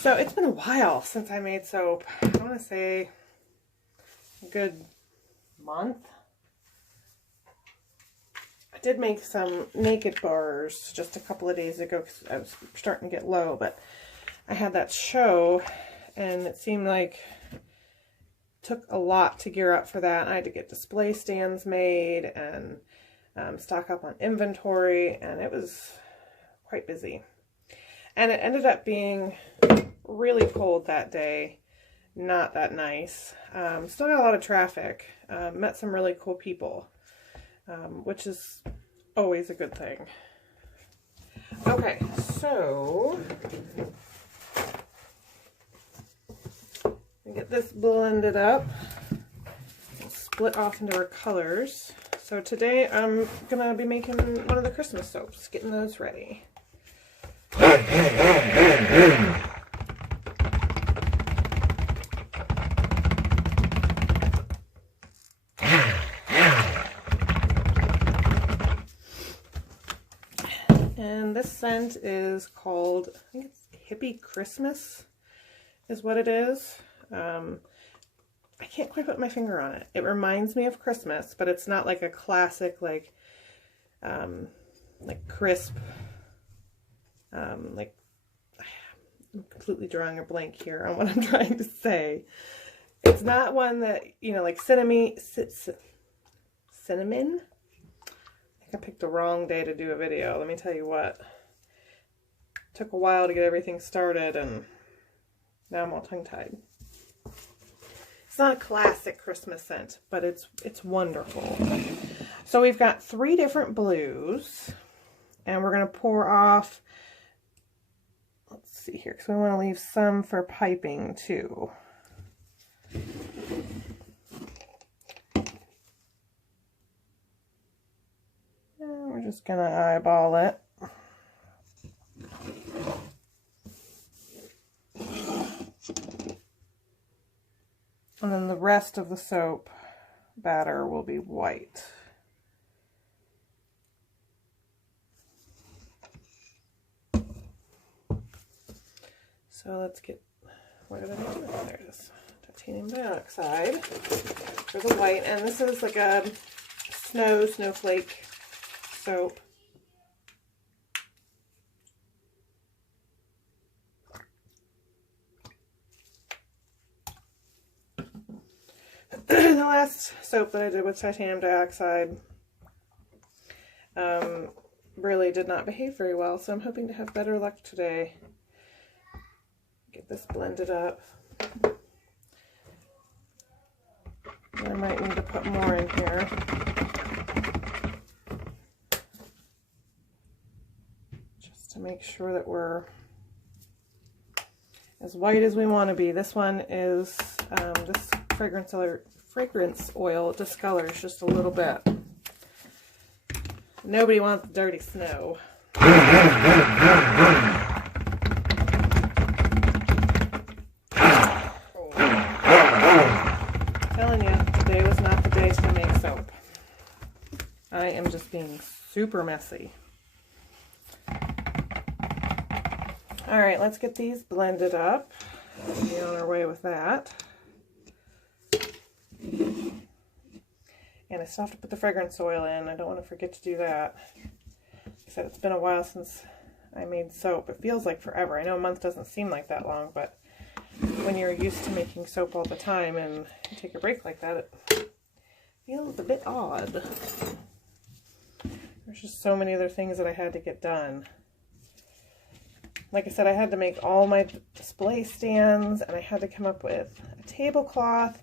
So it's been a while since I made soap. I want to say a good month. I did make some naked bars just a couple of days ago because I was starting to get low, but I had that show and it seemed like it took a lot to gear up for that. I had to get display stands made and stock up on inventory, and it was quite busy. And it ended up being really cold that day. Not that nice. Still got a lot of traffic. Met some really cool people, which is always a good thing. Okay, so get this blended up and split off into our colors. So today I'm gonna be making one of the Christmas soaps, getting those ready. And this scent is called, I think it's Hippie Christmas is what it is. I can't quite put my finger on it. It reminds me of Christmas, but it's not like a classic, like crisp, like, I'm completely drawing a blank here on what I'm trying to say. It's not one that, you know, like cinnamon. I picked the wrong day to do a video. Let me tell you what. It took a while to get everything started, and now I'm all tongue-tied. It's not a classic Christmas scent, but it's wonderful. So we've got 3 different blues, and we're going to pour off, let's see here, because we want to leave some for piping too. And we're just going to eyeball it. And then the rest of the soap batter will be white. So let's get, what did I do? There it is. Titanium dioxide for the white. And this is like a snowflake soap. The last soap that I did with titanium dioxide really did not behave very well, so I'm hoping to have better luck today. Get this blended up. I might need to put more in here. Just to make sure that we're as white as we want to be. This one is, this fragrance oil discolors just a little bit. Nobody wants dirty snow. Telling you, today was not the day to make soap. I am just being super messy. Alright, let's get these blended up. We'll be on our way with that. And I still have to put the fragrance oil in. I don't want to forget to do that. Like I said, it's been a while since I made soap. It feels like forever. I know a month doesn't seem like that long, but when you're used to making soap all the time and you take a break like that, it feels a bit odd. There's just so many other things that I had to get done. Like I said, I had to make all my display stands, and I had to come up with a tablecloth,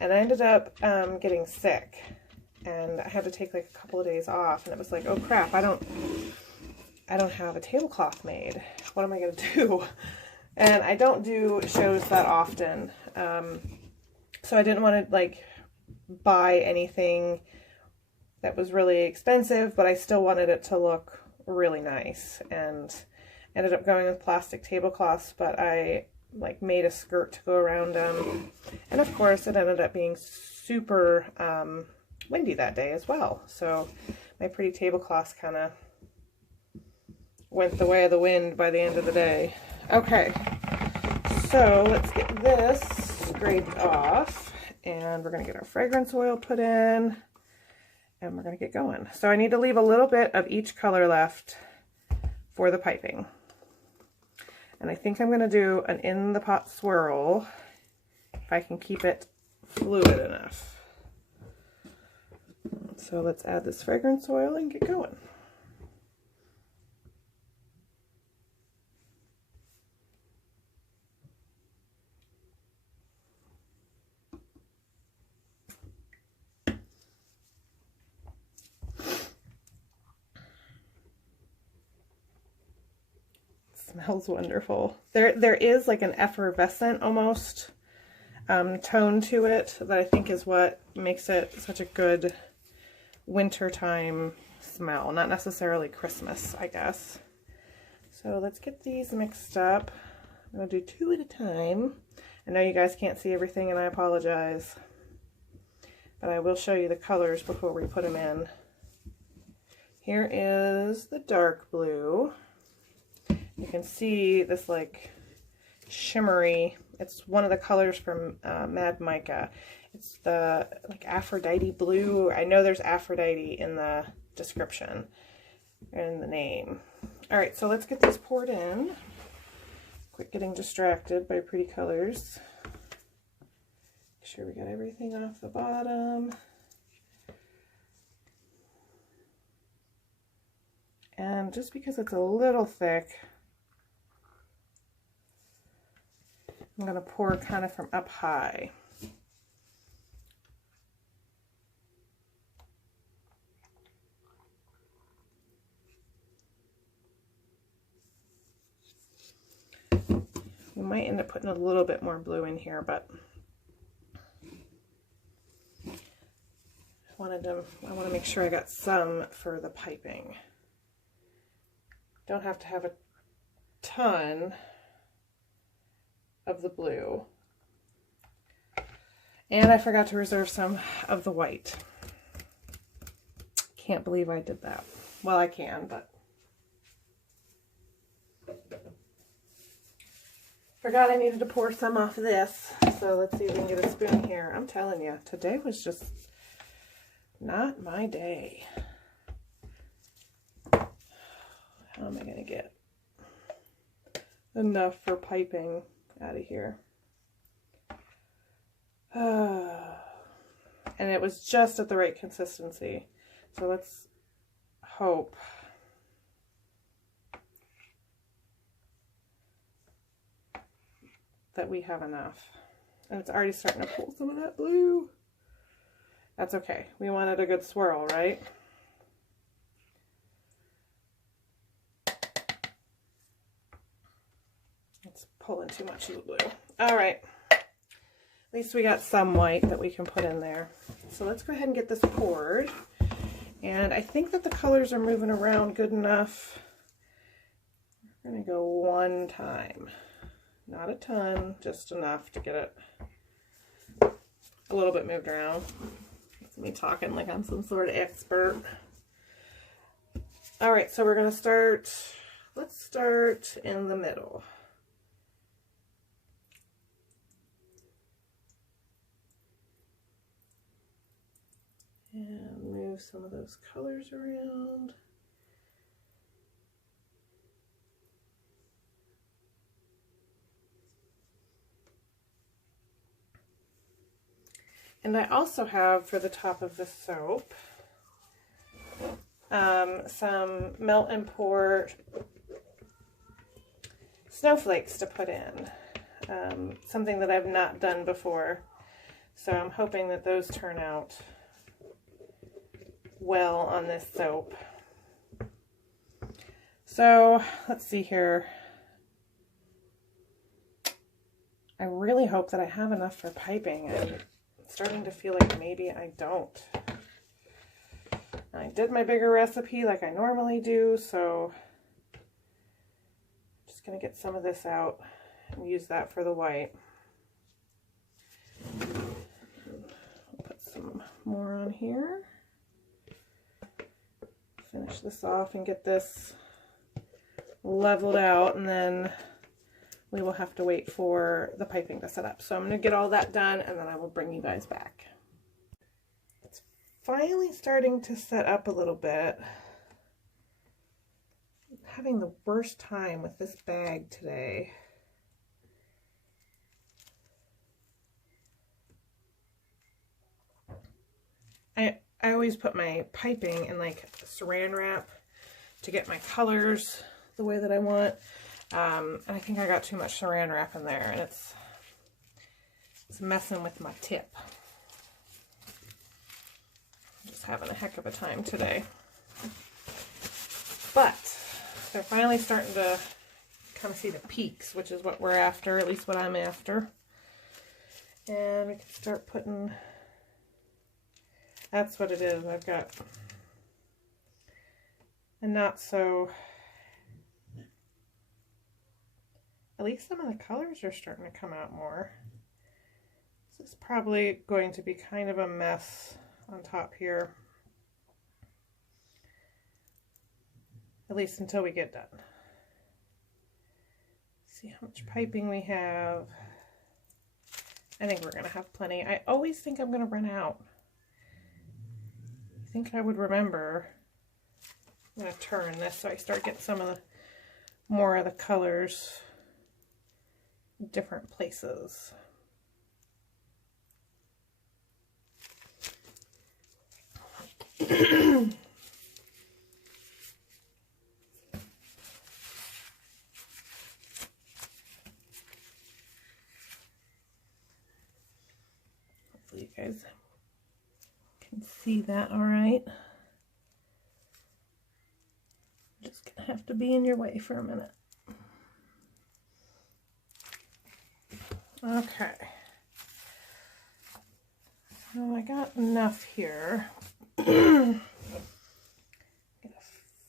and I ended up getting sick, and I had to take like a couple of days off, and it was like, oh crap, I don't have a tablecloth made. What am I going to do? And I don't do shows that often, so I didn't want to like buy anything that was really expensive, but I still wanted it to look really nice, and ended up going with plastic tablecloths, but I like made a skirt to go around them. And of course it ended up being super windy that day as well. So my pretty tablecloths kind of went the way of the wind by the end of the day. Okay, So let's get this scraped off, and we're going to get our fragrance oil put in, and we're going to get going. So I need to leave a little bit of each color left for the piping. And I think I'm going to do an in the pot swirl if I can keep it fluid enough. So let's add this fragrance oil and get going. Smells wonderful. There is like an effervescent almost tone to it that I think is what makes it such a good wintertime smell. Not necessarily Christmas, I guess. So let's get these mixed up. I'm going to do 2 at a time. I know you guys can't see everything and I apologize. But I will show you the colors before we put them in. Here is the dark blue. You can see this like shimmery, it's one of the colors from Mad Mica. It's the like Aphrodite blue. I know there's Aphrodite in the description and the name. All right, so let's get this poured in. Quit getting distracted by pretty colors. Make sure we got everything off the bottom. And just because it's a little thick, I'm going to pour kind of from up high. We might end up putting a little bit more blue in here, but I want to make sure I got some for the piping. Don't have to have a ton of the blue. And I forgot to reserve some of the white. Can't believe I did that. Well, I can, but forgot I needed to pour some off this. So let's see if we can get a spoon here. I'm telling you, today was just not my day. How am I going to get enough for piping out of here? And it was just at the right consistency. So let's hope that we have enough. And it's already starting to pull some of that blue. That's okay. We wanted a good swirl, right? It's pulling too much of the blue. All right. At least we got some white that we can put in there. So let's go ahead and get this poured. And I think that the colors are moving around good enough. We're going to go one time. Not a ton, just enough to get it a little bit moved around. That's me talking like I'm some sort of expert. All right, so we're going to start, let's start in the middle. And move some of those colors around. And I also have for the top of the soap some melt and pour snowflakes to put in. Something that I've not done before. So I'm hoping that those turn out well on this soap. So let's see here. I really hope that I have enough for piping. I'm starting to feel like maybe I don't. I did my bigger recipe like I normally do, so I'm just going to get some of this out and use that for the white. I'll put some more on here. Finish this off and get this leveled out, and then we will have to wait for the piping to set up. So I'm going to get all that done and then I will bring you guys back. It's finally starting to set up a little bit. I'm having the worst time with this bag today. I always put my piping in like saran wrap to get my colors the way that I want. And I think I got too much saran wrap in there and it's messing with my tip. I'm just having a heck of a time today. But they're finally starting to come see the peaks, which is what we're after, at least what I'm after. And we can start putting, that's what it is. I've got a not so, at least some of the colors are starting to come out more. This is probably going to be kind of a mess on top here. At least until we get done. See how much piping we have. I think we're going to have plenty. I always think I'm going to run out. I think I would remember. I'm going to turn this so I start getting some of the more of the colors in different places. Hopefully you guys can see that all right. Just gonna have to be in your way for a minute. Okay. So I got enough here. I'm gonna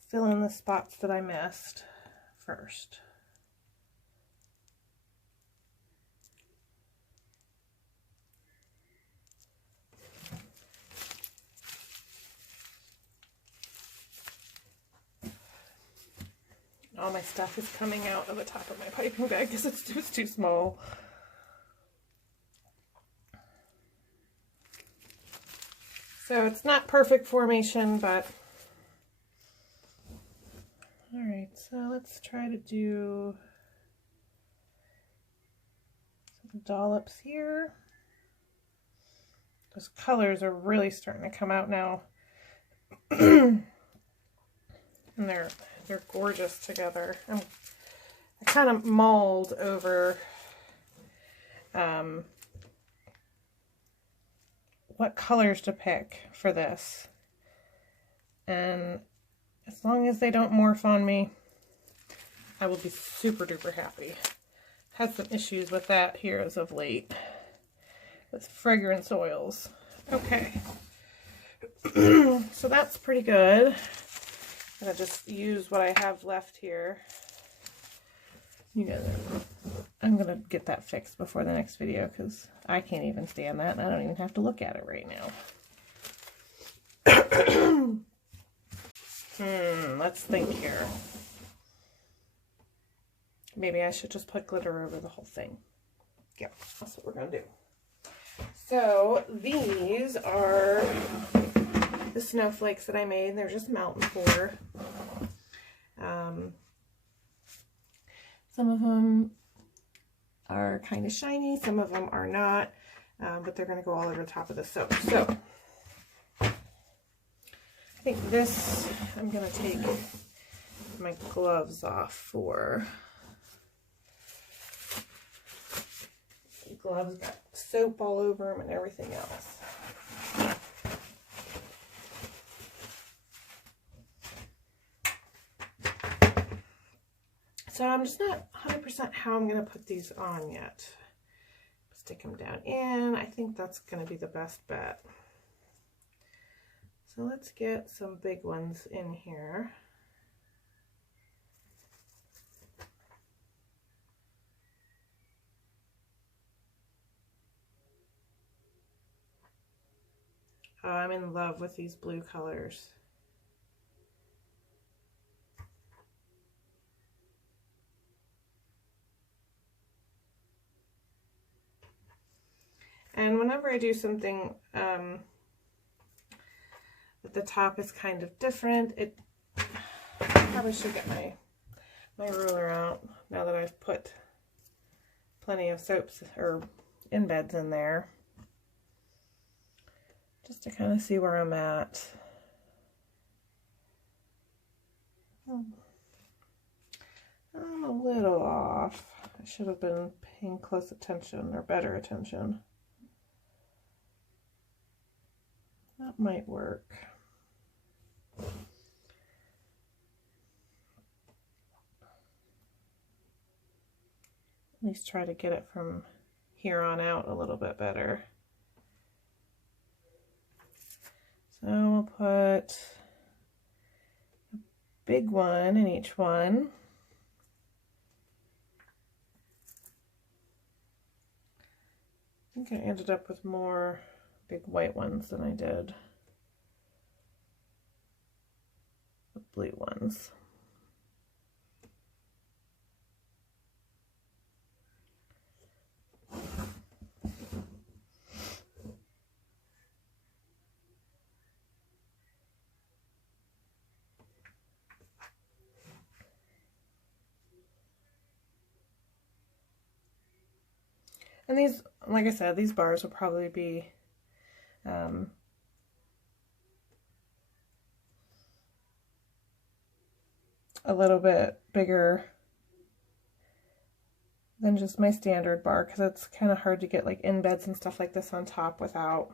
fill in the spots that I missed first. All my stuff is coming out of the top of my piping bag because it's just too small. So it's not perfect formation, but all right, so let's try to do some dollops here. Those colors are really starting to come out now. And they're gorgeous together. I kind of mulled over what colors to pick for this, and as long as they don't morph on me, I will be super duper happy. Had some issues with that here as of late with fragrance oils. Okay. So that's pretty good. I'm gonna just use what I have left here. You guys, I'm gonna get that fixed before the next video because I can't even stand that and I don't even have to look at it right now. Let's think here. Maybe I should just put glitter over the whole thing. Yeah, that's what we're gonna do. So these are the snowflakes that I made. They're just mountain pour. Some of them are kind of shiny, some of them are not, but they're going to go all over the top of the soap. So I think this, I'm going to take my gloves off for. The gloves got soap all over them and everything else. So I'm just not 100% how I'm going to put these on yet. Stick them down in. I think that's going to be the best bet. So let's get some big ones in here. Oh, I'm in love with these blue colors. And whenever I do something that the top is kind of different, I probably should get my ruler out now that I've put plenty of soaps or embeds in there, just to kind of see where I'm at. I'm a little off. I should have been paying close attention, or better attention. That might work. At least try to get it from here on out a little bit better. So we'll put a big one in each one. I think I ended up with more big white ones than I did the blue ones. And these, like I said, these bars will probably be a little bit bigger than just my standard bar, because it's kind of hard to get like embeds and stuff like this on top without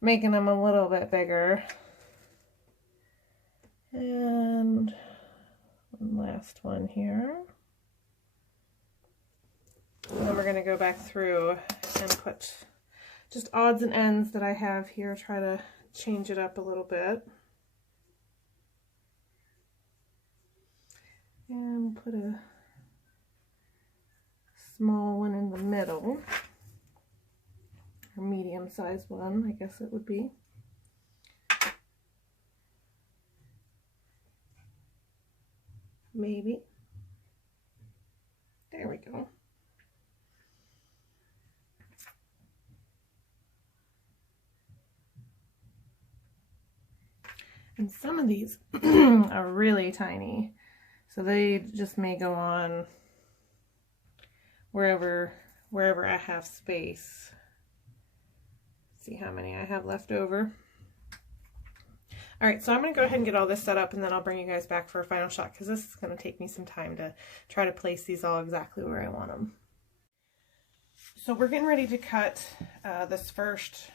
making them a little bit bigger. And one last one here. And then we're going to go back through and put just odds and ends that I have here, try to change it up a little bit. And put a small one in the middle, or medium-sized one, I guess it would be. Maybe. There we go. And some of these are really tiny, so they just may go on wherever I have space. See how many I have left over. All right, so I'm going to go ahead and get all this set up, and then I'll bring you guys back for a final shot, because this is going to take me some time to try to place these all exactly where I want them. So we're getting ready to cut this first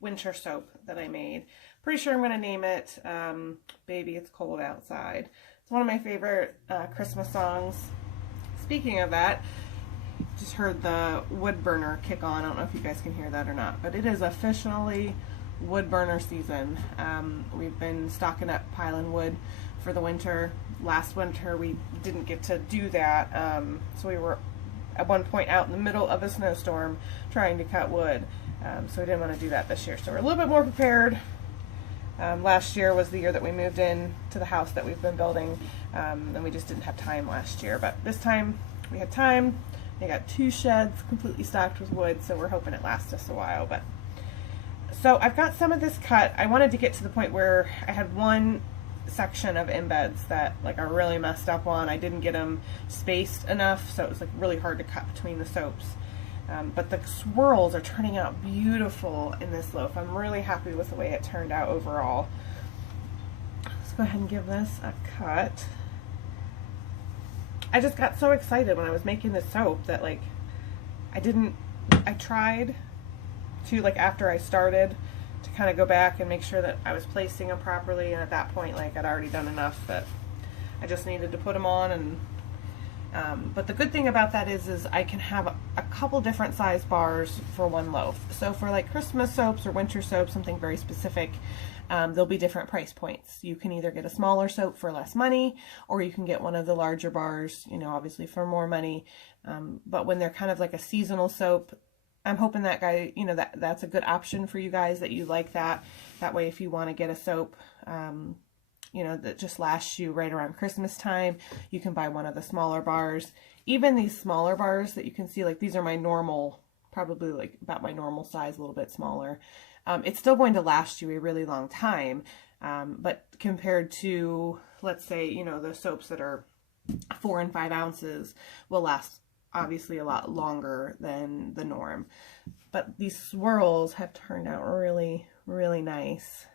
winter soap that I made. Pretty sure I'm going to name it Baby It's Cold Outside. It's one of my favorite Christmas songs. Speaking of that, just heard the wood burner kick on. I don't know if you guys can hear that or not, but it is officially wood burner season. We've been stocking up piling wood for the winter. Last winter we didn't get to do that, so we were at one point out in the middle of a snowstorm trying to cut wood, so we didn't want to do that this year. So we're a little bit more prepared. Last year was the year that we moved in to the house that we've been building, and we just didn't have time last year, but this time we had time. I got 2 sheds completely stocked with wood, so we're hoping it lasts us a while. But so I've got some of this cut. I wanted to get to the point where I had one section of embeds that like are really messed up on. I didn't get them spaced enough, so it was like really hard to cut between the soaps. But the swirls are turning out beautiful in this loaf. I'm really happy with the way it turned out overall. Let's go ahead and give this a cut. I just got so excited when I was making this soap that like I tried to, like after I started, to kind of go back and make sure that I was placing them properly, and at that point like I'd already done enough that I just needed to put them on. And but the good thing about that is I can have a couple different size bars for one loaf. So for like Christmas soaps or winter soaps, something very specific, there'll be different price points. You can either get a smaller soap for less money, or you can get one of the larger bars, you know, obviously for more money. But when they're kind of like a seasonal soap, I'm hoping that guy, you know, that's a good option for you guys, that you like that. That way, if you want to get a soap, you know, that just lasts you right around Christmas time, you can buy one of the smaller bars. Even these smaller bars that you can see, like these are my normal probably like about my normal size, a little bit smaller. It's still going to last you a really long time. But compared to, let's say, you know, the soaps that are 4 and 5 ounces will last obviously a lot longer than the norm. But these swirls have turned out really, really nice.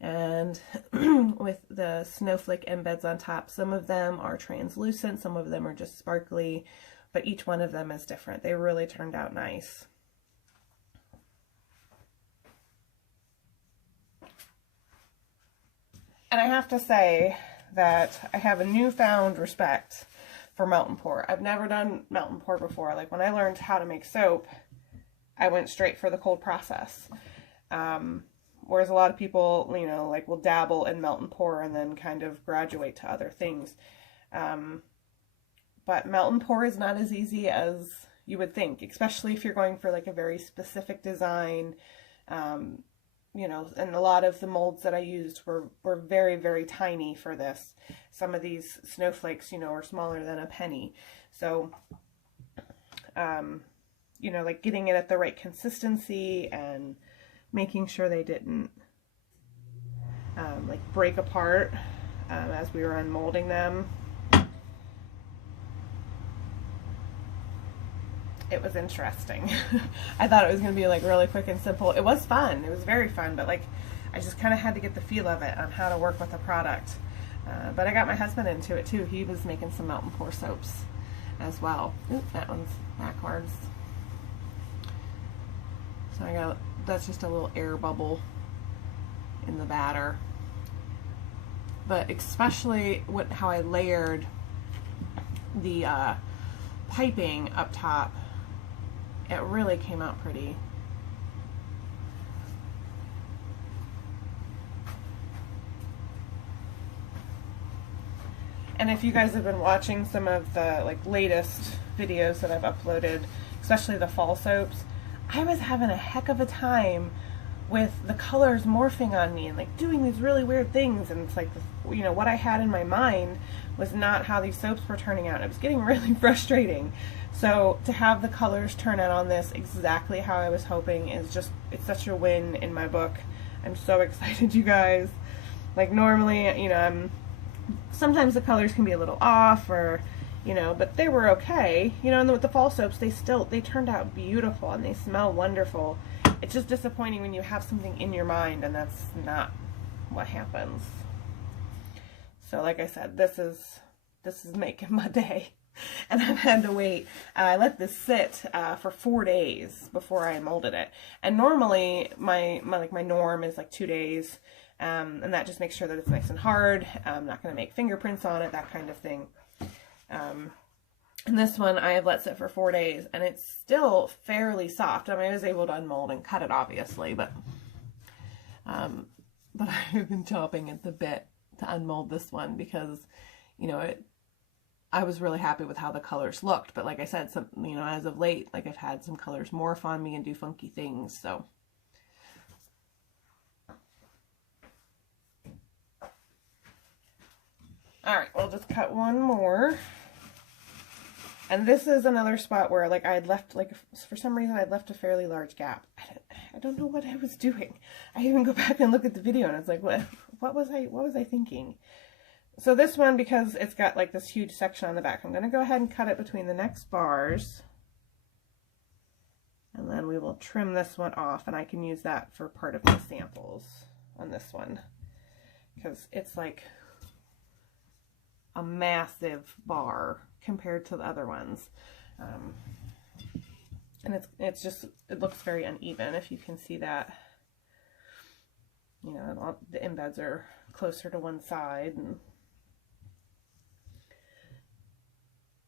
And with the snowflake embeds on top, some of them are translucent, some of them are just sparkly, but each one of them is different. They really turned out nice. And I have to say that I have a newfound respect for melt and pour. I've never done melt and pour before. Like when I learned how to make soap, I went straight for the cold process. Whereas a lot of people, you know, like will dabble in melt and pour and then kind of graduate to other things. But melt and pour is not as easy as you would think, especially if you're going for like a very specific design. You know, and a lot of the molds that I used were very, very tiny for this. Some of these snowflakes, you know, are smaller than a penny. So, you know, like getting it at the right consistency and making sure they didn't like break apart as we were unmolding them. It was interesting. I thought it was going to be like really quick and simple. It was fun. It was very fun, but like I just kind of had to get the feel of it on how to work with the product. But I got my husband into it too. He was making some melt and pour soaps as well. Ooh, that one's backwards. So I got, that's just a little air bubble in the batter. But especially how I layered the piping up top, it really came out pretty. And if you guys have been watching some of the like latest videos that I've uploaded, especially the fall soaps, I was having a heck of a time with the colors morphing on me and like doing these really weird things, and it's like, you know, what I had in my mind was not how these soaps were turning out. It was getting really frustrating. So to have the colors turn out on this exactly how I was hoping is just, it's such a win in my book. I'm so excited, you guys. Like normally, you know, sometimes the colors can be a little off, or, you know, but they were okay. You know, and with the fall soaps, they turned out beautiful and they smell wonderful. It's just disappointing when you have something in your mind and that's not what happens. So like I said, this is making my day. And I've had to wait. I let this sit for 4 days before I molded it. And normally my norm is like 2 days. And that just makes sure that it's nice and hard. I'm not going to make fingerprints on it, that kind of thing. And this one I have let sit for 4 days, and it's still fairly soft. I mean, I was able to unmold and cut it, obviously, but I've been chopping at the bit to unmold this one because, you know, I was really happy with how the colors looked. But like I said, you know, as of late, like I've had some colors morph on me and do funky things, so. All right, we'll just cut one more. And this is another spot where like I had left, like for some reason I'd left a fairly large gap. I don't know what I was doing. I even go back and look at the video and it's like, what was I thinking? So this one, because it's got like this huge section on the back, I'm going to go ahead and cut it between the next bars. And then we will trim this one off, and I can use that for part of my samples on this one. Because it's like a massive bar compared to the other ones. And it's just, it looks very uneven, if you can see that. You know, the embeds are closer to one side.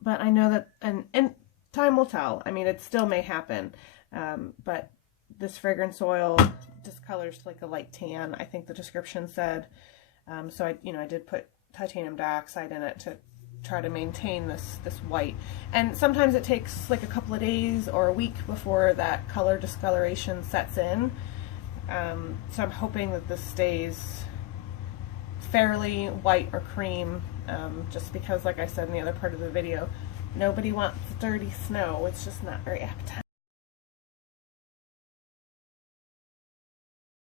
But I know that, and time will tell. I mean, it still may happen. But this fragrance oil discolors to like a light tan, I think the description said. So I did put titanium dioxide in it to try to maintain this white. And sometimes it takes like a couple of days or a week before that color discoloration sets in. So I'm hoping that this stays fairly white or cream, just because, like I said in the other part of the video, Nobody wants dirty snow. It's just not very appetizing.